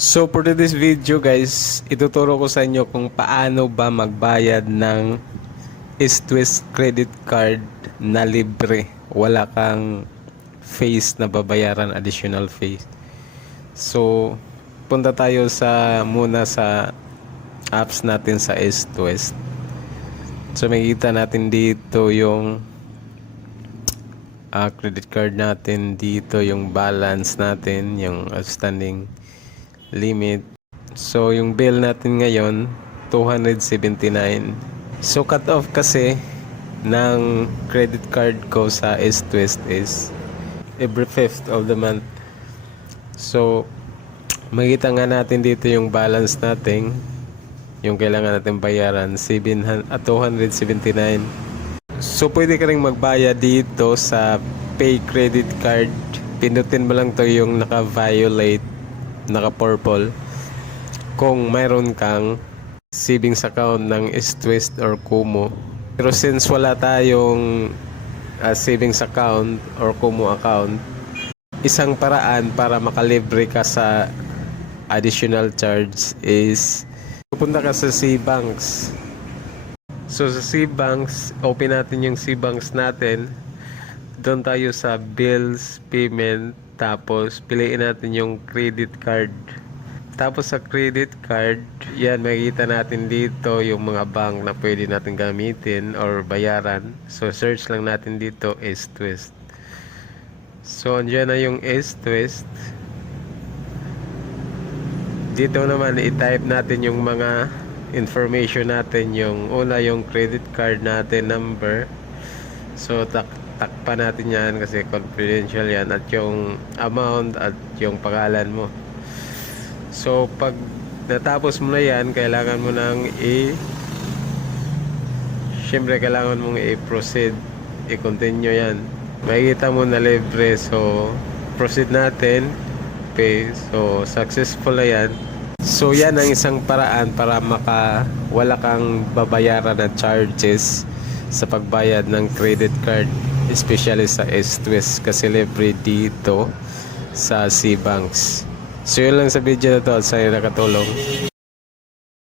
So for this video guys, ituturo ko sa inyo kung paano ba magbayad ng East-West credit card na libre. Wala kang fees na babayaran, additional fees. So punta tayo muna sa apps natin sa East-West. So makikita natin dito yung credit card natin, dito yung balance natin, yung outstanding limit. So yung bill natin ngayon 279. So cut off kasi ng credit card ko sa East-West is every 5th of the month. So makita nga natin dito yung balance natin, yung kailangan natin bayaran 279. So pwede ka ring magbayad dito sa pay credit card. Pindutin mo lang to yung naka-violet, naka-purple kung mayroon kang savings account ng East-West or Kumu. Pero since wala tayong savings account or Kumu account, isang paraan para makalibre ka sa additional charge is pupunta ka sa C-Banks. So sa C-Banks, open natin yung C-Banks natin. Doon tayo sa bills, payment, tapos piliin natin yung credit card. Tapos sa credit card, yan makikita natin dito yung mga bank na pwede natin gamitin or bayaran. So search lang natin dito East-West. So andyan na yung East-West. Dito naman i-type natin yung mga information natin, yung una yung credit card natin number. So takpan natin yan kasi confidential yan, at yung amount at yung pangalan mo. So pag natapos mo na yan, kailangan mo nang syempre kailangan mong i-proceed, i-continue yan. Makikita mo na libre, so proceed natin, pay. So successful na yan. So yan ang isang paraan para wala kang babayaran na charges sa pagbayad ng credit card, especially sa East-West kasi libre dito sa C-Banks. So yun lang sa video na to, at sa'yo nakatulong.